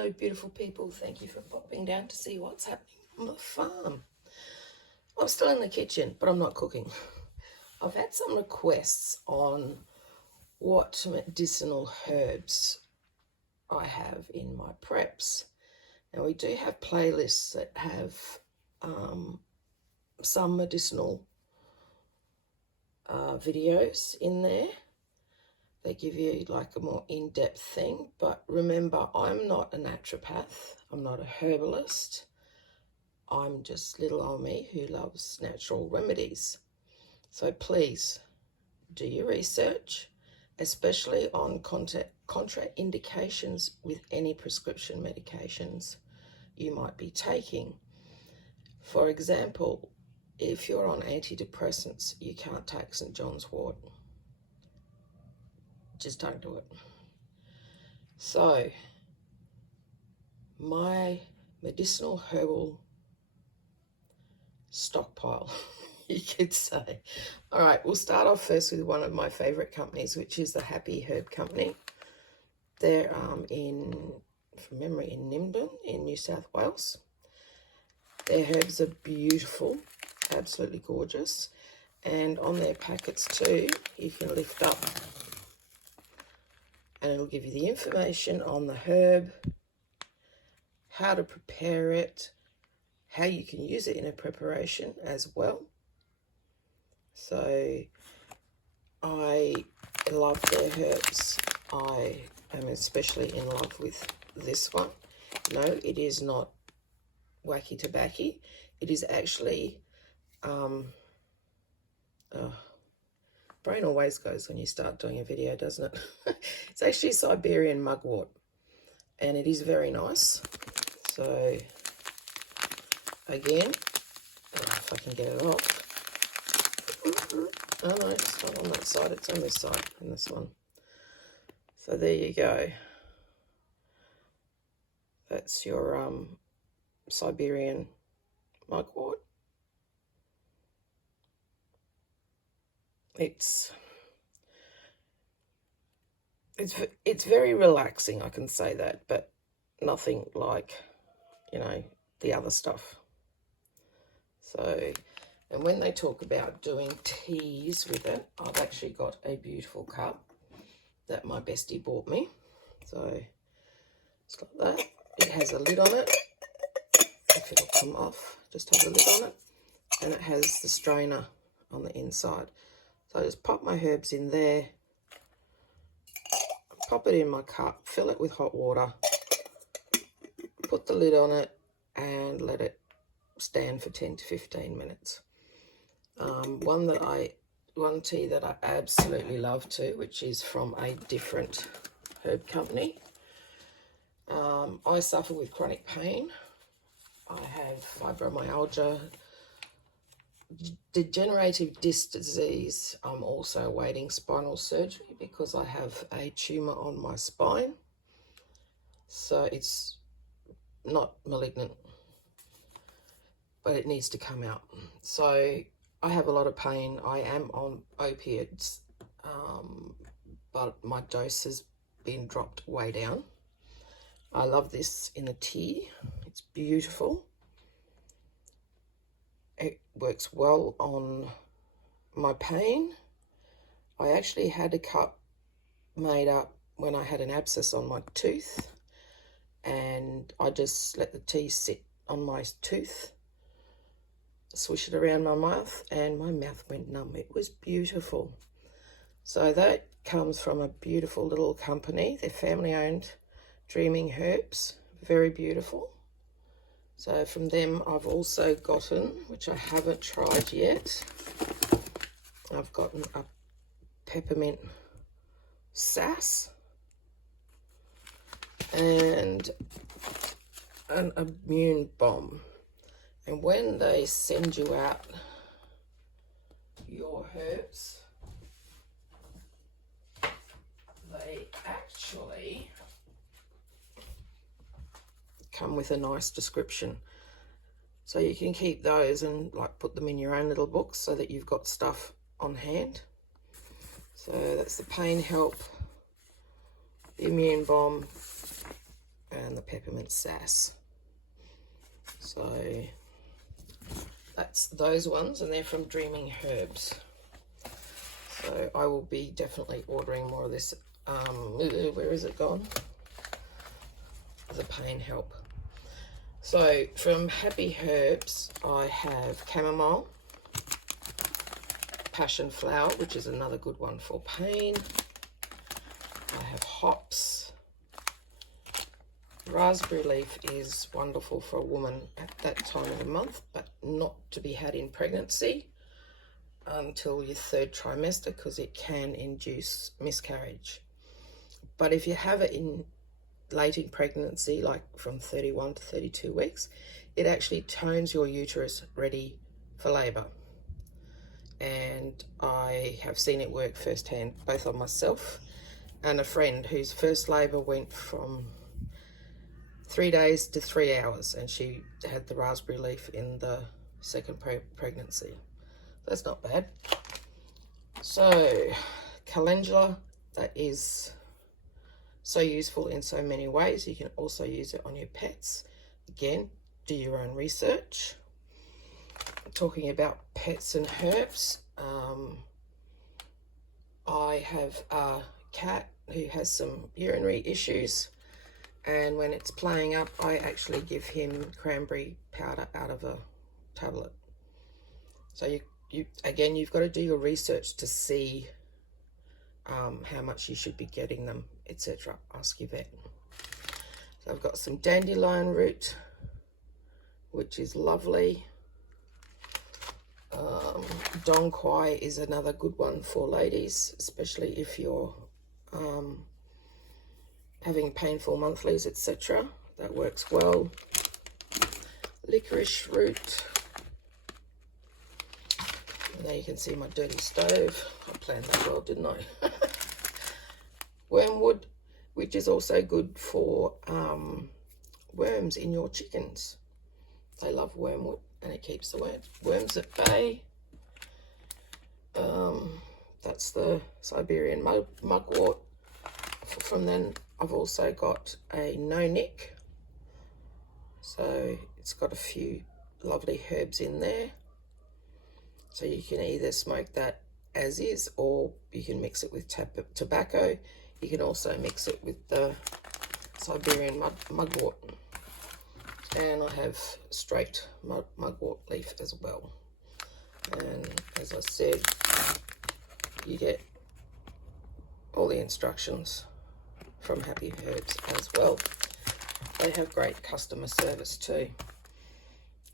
Hello, beautiful people. Thank you for popping down to see what's happening on the farm. I'm still in the kitchen, but I'm not cooking. I've had some requests on what medicinal herbs I have in my preps. Now, we do have playlists that have some medicinal videos in there. They give you like a more in-depth thing, but remember, I'm not a naturopath. I'm not a herbalist. I'm just little old me who loves natural remedies. So please do your research, especially on contraindications with any prescription medications you might be taking. For example, if you're on antidepressants, you can't take St. John's wort. Just don't do it. So, my medicinal herbal stockpile, you could say. All right, we'll start off first with one of my favourite companies, which is the Happy Herb Company. They're from memory, in Nimbin in New South Wales. Their herbs are beautiful, absolutely gorgeous. And on their packets too, you can lift up and it'll give you the information on the herb, how to prepare it, how you can use it in a preparation as well. So I love their herbs. I am especially in love with this one. No, it is not wacky tobacco. It is actually, brain always goes when you start doing a video, doesn't it? It's actually Siberian mugwort, and it is very nice. So again, if I can get it off. Oh no, it's not on that side, it's on this side, and this one. So there you go. That's your Siberian mugwort. It's very relaxing, I can say that, but nothing like, you know, the other stuff. So, and when they talk about doing teas with it, I've actually got a beautiful cup that my bestie bought me. So it's like that. It has a lid on it. If it'll come off, just have a lid on it. And it has the strainer on the inside. So I just pop my herbs in there, pop it in my cup, fill it with hot water, put the lid on it, and let it stand for 10 to 15 minutes. One tea that I absolutely love too, which is from a different herb company. I suffer with chronic pain. I have fibromyalgia, degenerative disc disease. I'm also awaiting spinal surgery because I have a tumour on my spine. So it's not malignant, but it needs to come out. So I have a lot of pain. I am on opiates, but my dose has been dropped way down. I love this in a tea. It's beautiful. It works well on my pain. I actually had a cup made up when I had an abscess on my tooth, and I just let the tea sit on my tooth, swish it around my mouth, and my mouth went numb. It was beautiful. So that comes from a beautiful little company. They're family owned, Dreaming Herbs, very beautiful. So from them I've also gotten, which I haven't tried yet, I've gotten a peppermint sass and an immune bomb. And when they send you out your herbs, they actually come with a nice description. So you can keep those and like put them in your own little books so that you've got stuff on hand. So that's the pain help, the immune bomb, and the peppermint sass. So that's those ones, and they're from Dreaming Herbs. So I will be definitely ordering more of this. Where is it gone? The pain help. So from Happy Herbs, I have chamomile, passion flower, which is another good one for pain. I have hops. Raspberry leaf is wonderful for a woman at that time of the month, but not to be had in pregnancy until your 3rd trimester, because it can induce miscarriage. But if you have it in late in pregnancy, like from 31 to 32 weeks, it actually tones your uterus ready for labour. And I have seen it work firsthand, both on myself and a friend whose first labour went from 3 days to 3 hours, and she had the raspberry leaf in the 2nd pregnancy. That's not bad. So calendula, that is so useful in so many ways. You can also use it on your pets. Again, do your own research. Talking about pets and herbs, I have a cat who has some urinary issues, and when it's playing up, I actually give him cranberry powder out of a tablet. So you've got to do your research to see how much you should be getting them, etc. Ask your vet. So I've got some dandelion root, which is lovely. Dong Quai is another good one for ladies, especially if you're having painful monthlies, etc. That works well. Licorice root. And there you can see my dirty stove. I planned that well, didn't I? Wormwood, which is also good for worms in your chickens. They love wormwood, and it keeps the worms at bay. That's the Siberian mugwort. From then, I've also got a no-nick. So it's got a few lovely herbs in there. So you can either smoke that as is, or you can mix it with tobacco. You can also mix it with the Siberian mugwort. And I have straight mugwort leaf as well. And as I said, you get all the instructions from Happy Herbs as well. They have great customer service too.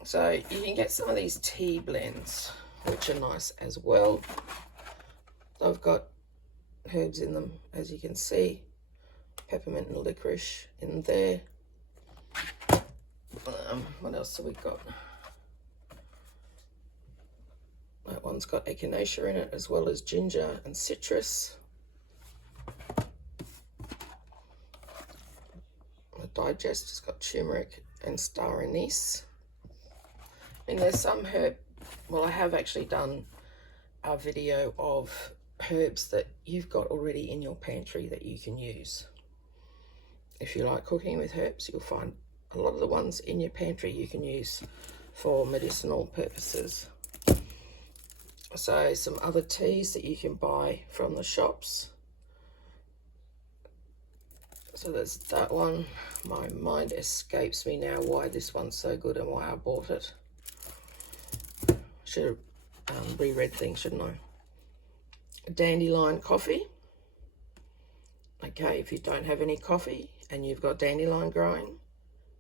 So you can get some of these tea blends, which are nice as well. I've got herbs in them, as you can see. Peppermint and licorice in there. What else have we got? That one's got echinacea in it, as well as ginger and citrus. The digest has got turmeric and star anise. And there's some herb, well, I have actually done a video of herbs that you've got already in your pantry that you can use. If you like cooking with herbs, you'll find a lot of the ones in your pantry you can use for medicinal purposes. So some other teas that you can buy from the shops. So there's that one. My mind escapes me now why this one's so good and why I bought it. Should have reread things, shouldn't I? Dandelion coffee. Okay, if you don't have any coffee and you've got dandelion growing,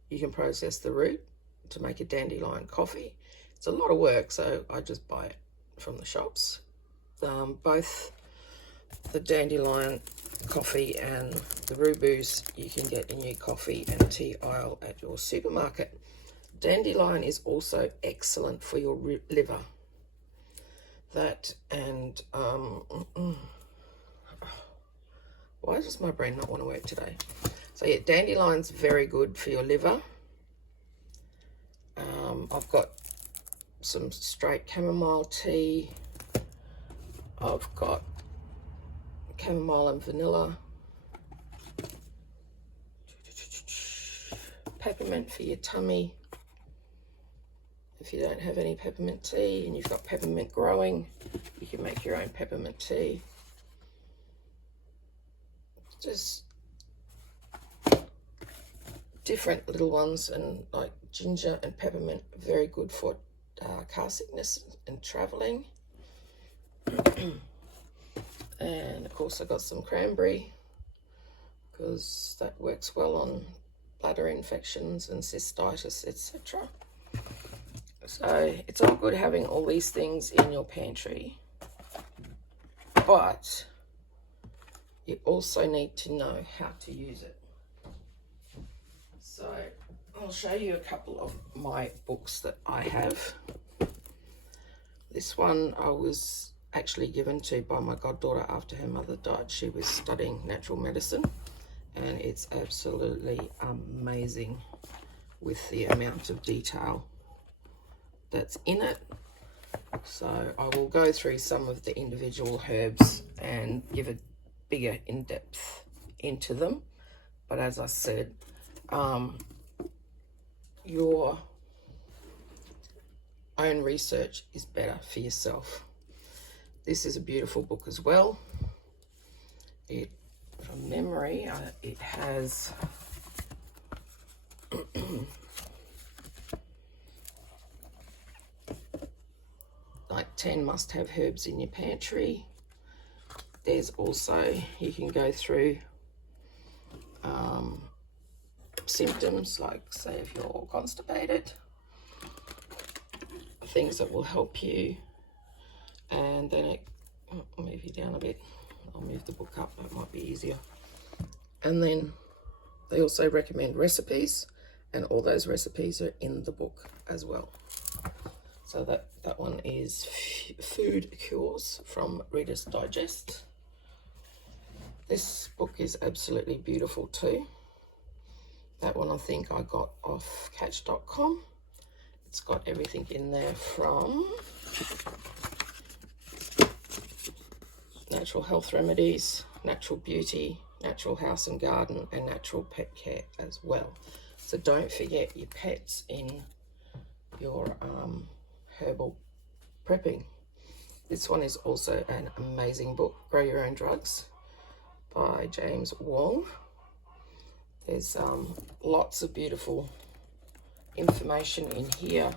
you can process the root to make a dandelion coffee. It's a lot of work, so I just buy it from the shops. Both the dandelion coffee and the rooibos you can get in your coffee and tea aisle at your supermarket. Dandelion is also excellent for your liver. That and why does my brain not want to work today? So yeah, dandelion's very good for your liver. I've got some straight chamomile tea. I've got chamomile and vanilla. peppermint for your tummy. If you don't have any peppermint tea and you've got peppermint growing, you can make your own peppermint tea. Just different little ones, and like ginger and peppermint, very good for car sickness and traveling. And of course I got some cranberry because that works well on bladder infections and cystitis, etc. So it's all good having all these things in your pantry, but you also need to know how to use it. So I'll show you a couple of my books that I have. This one I was actually given to by my goddaughter after her mother died. She was studying natural medicine, and it's absolutely amazing with the amount of detail that's in it. So I will go through some of the individual herbs and give a bigger in-depth into them. But as I said, your own research is better for yourself. This is a beautiful book as well. It, from memory, it has like 10 must-have herbs in your pantry. There's also, you can go through symptoms, like say if you're constipated, things that will help you. And then I'll move you down a bit. I'll move the book up, that might be easier. And then they also recommend recipes, and all those recipes are in the book as well. So that one is Food Cures from Reader's Digest. This book is absolutely beautiful too. That one I think I got off catch.com. It's got everything in there from natural health remedies, natural beauty, natural house and garden, and natural pet care as well. So don't forget your pets in your herbal prepping. This one is also an amazing book, Grow Your Own Drugs by James Wong. There's lots of beautiful information in here.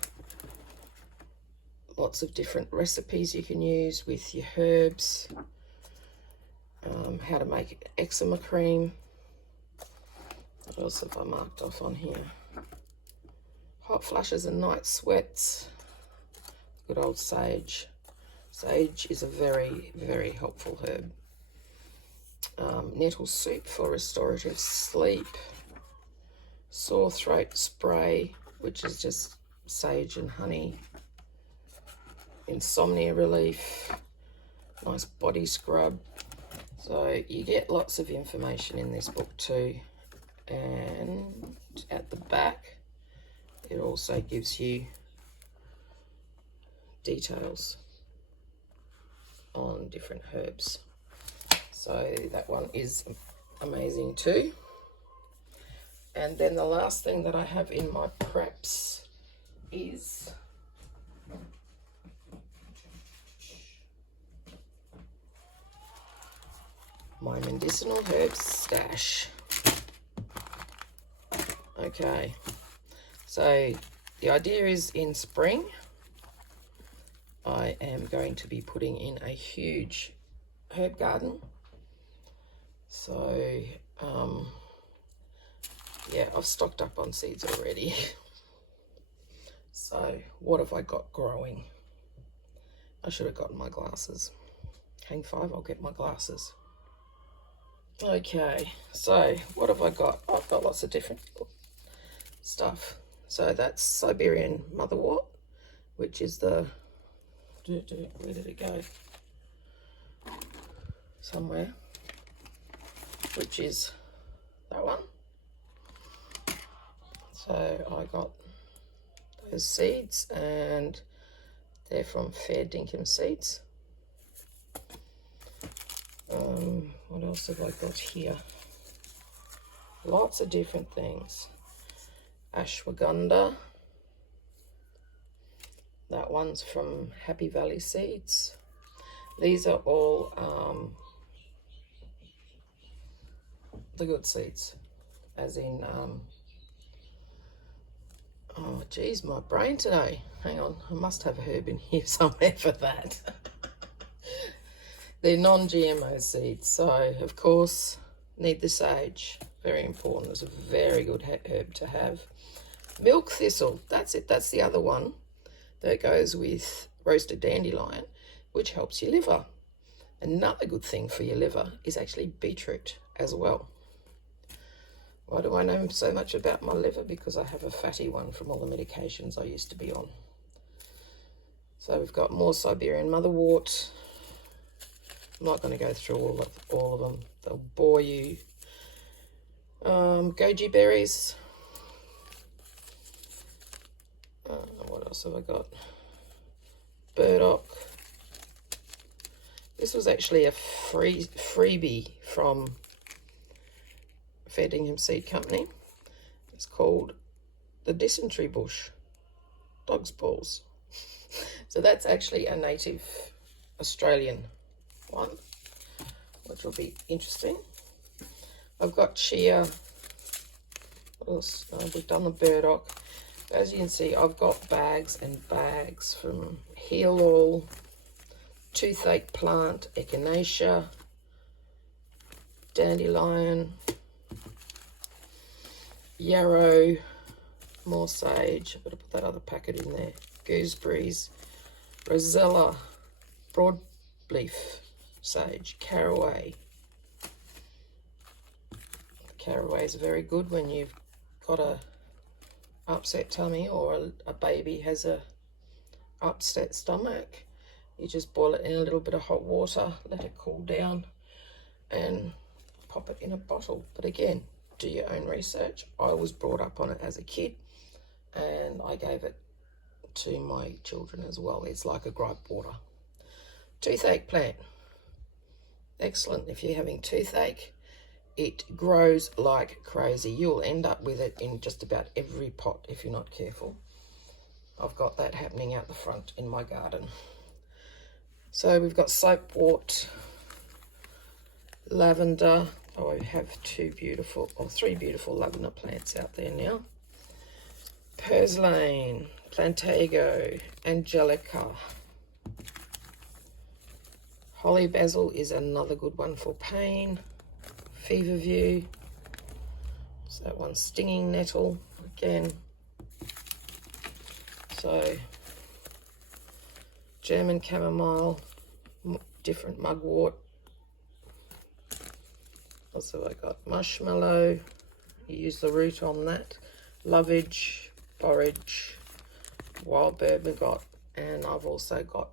Lots of different recipes you can use with your herbs. How to make eczema cream. What else have I marked off on here? Hot flushes and night sweats. Good old sage. Sage is a very, very helpful herb. Nettle soup for restorative sleep. Sore throat spray, which is just sage and honey. Insomnia relief. Nice body scrub. So you get lots of information in this book too. And at the back, it also gives you details on different herbs. So that one is amazing too. And then the last thing that I have in my preps is my medicinal herbs stash. Okay, so the idea is in spring I am going to be putting in a huge herb garden. So yeah, I've stocked up on seeds already. So what have I got growing? I should have gotten my glasses. Hang five, I'll get my glasses. Okay, so what have I got? I've got lots of different stuff. So that's Siberian motherwort, which is the, where did it go? Somewhere. Which is that one. So I got those seeds, and they're from Fair Dinkum Seeds. What else have I got here? Lots of different things. ashwagandha. That one's from Happy Valley Seeds. These are all the good seeds, as in, oh geez, my brain today. Hang on, I must have a herb in here somewhere for that. They're non-GMO seeds, so of course, need the sage. Very important. It's a very good herb to have. Milk thistle, that's it. That's the other one that goes with roasted dandelion, which helps your liver. Another good thing for your liver is actually beetroot as well. Why do I know so much about my liver? Because I have a fatty one from all the medications I used to be on. So we've got more Siberian motherwort. I'm not going to go through all of them. They'll bore you. Goji berries. What else have I got? Burdock. This was actually a freebie from Fairtingham Seed Company. It's called the dysentery bush, dog's balls. So that's actually a native Australian one, which will be interesting. I've got chia. What else? We've done the burdock. As you can see, I've got bags and bags from Heal All, toothache plant, echinacea, dandelion, yarrow, more sage. I've got to put that other packet in there. Gooseberries, rosella, broadleaf sage, caraway. Caraway is very good when you've got a upset tummy or a baby has a upset stomach. You just boil it in a little bit of hot water, let it cool down, and pop it in a bottle. But again, do your own research. I was brought up on it as a kid, and I gave it to my children as well. It's like a gripe water. Toothache plant. Excellent if you're having toothache. It grows like crazy. You'll end up with it in just about every pot if you're not careful. I've got that happening out the front in my garden. So we've got soapwort, lavender. Oh, I have three beautiful lavender plants out there now. Purslane, plantago, angelica. Holly basil is another good one for pain. Feverview. So that one's stinging nettle again. So German chamomile, different mugwort. Also I got marshmallow. You use the root on that. Lovage, borage, wild bergamot, and I've also got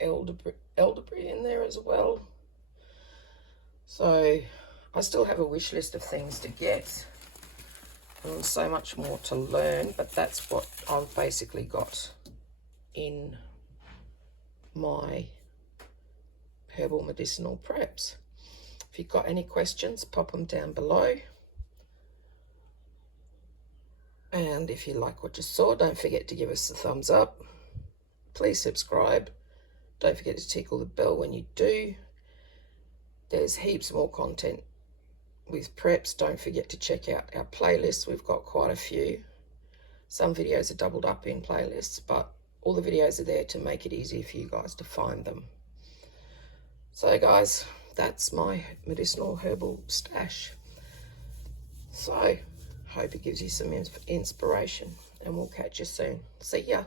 elderberry in there as well. So I still have a wish list of things to get, and so much more to learn, but that's what I've basically got in my herbal medicinal preps. If you've got any questions, pop them down below. And if you like what you saw, don't forget to give us a thumbs up. Please subscribe. Don't forget to tickle the bell when you do. There's heaps more content with preps. Don't forget to check out our playlists. We've got quite a few. Some videos are doubled up in playlists, but all the videos are there to make it easy for you guys to find them. So guys, that's my medicinal herbal stash. So hope it gives you some inspiration, and we'll catch you soon. See ya.